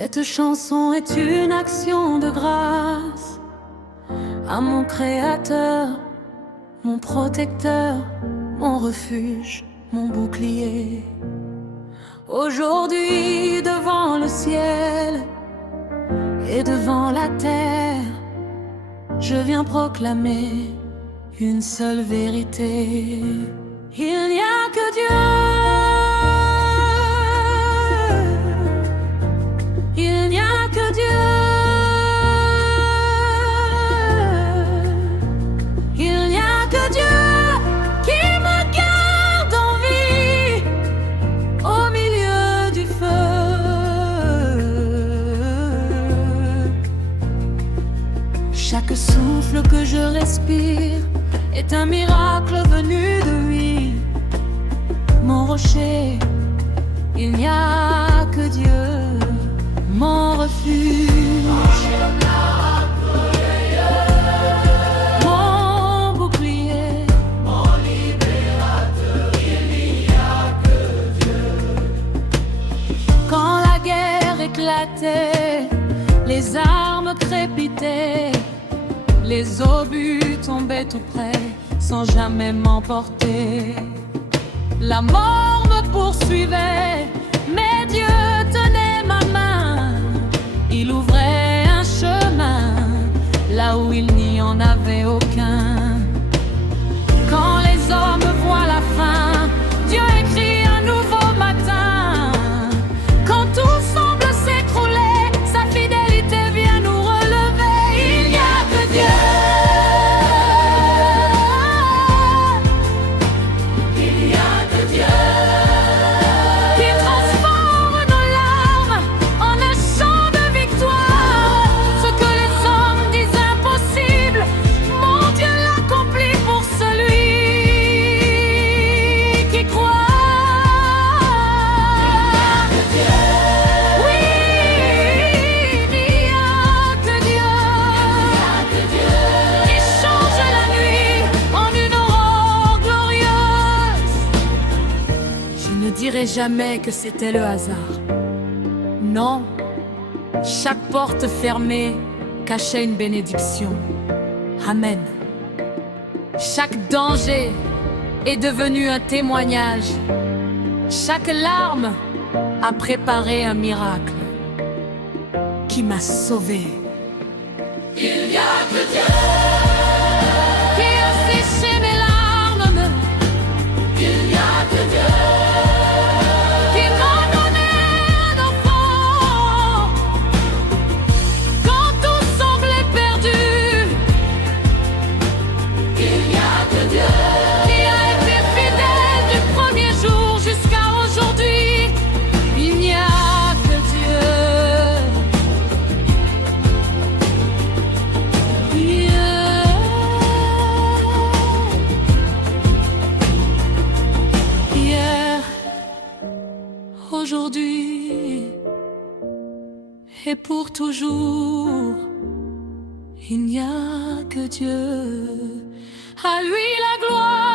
Cette chanson est une action de grâce à mon Créateur, mon protecteur, mon refuge, mon bouclier. Aujourd'hui, devant le ciel et devant la terre, je viens proclamer une seule vérité. Il n'y a que Dieu. Il n'y a que Dieu. Il n'y a que Dieu qui me garde en vie au milieu du feu. Chaque souffle que je respire est un miracle venu de lui. Mon rocher, il n'y a que Dieu. Mon refuge, mon bouclier, mon libérateur, il n'y a que Dieu. Quand la guerre éclatait, les armes crépitaient, les obus tombaient tout près, sans jamais m'emporter. La mort me poursuivait, mais Dieu tenait ma main. Il ouvrait un chemin là où il n'y en avait aucun. Quand les hommes voient la fin, Dieu écrit un nouveau matin. Quand tout semble s'écrouler, sa fidélité vient nous relever. Il n'y a que Dieu. Il n'y a que Dieu. Je ne dirai jamais que c'était le hasard. Non, chaque porte fermée cachait une bénédiction. Amen. Chaque danger est devenu un témoignage. Chaque larme a préparé un miracle qui m'a sauvé. Il n'y a que Dieu qui a séché mes larmes. Il n'y a que Dieu. Aujourd'hui et pour toujours, il n'y a que Dieu. À lui la gloire.